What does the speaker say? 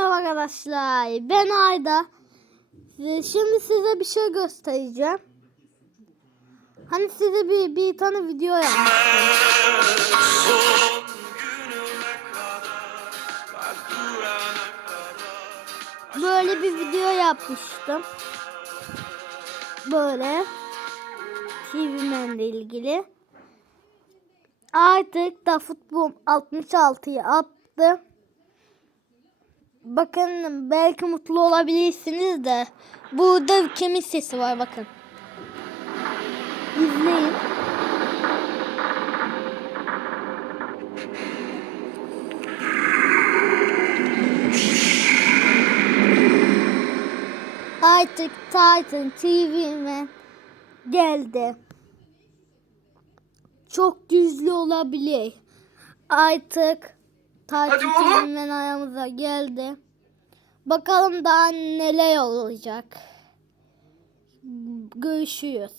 merhaba arkadaşlar. Ben Ayda. Şimdi size bir şey göstereceğim. Hani size bir bir tane video yapmıştım. Böyle bir video yapmıştım. Böyle. TV Man ile ilgili. Artık da futbol 66'yı attı. Bakın belki mutlu olabilirsiniz de burada kimin sesi var bakın. İzleyin. Artık Titan TV'me geldi. Çok gizli olabilir. Artık Titan. TV'men ayağımıza geldi. Bakalım daha neler olacak. Görüşürüz.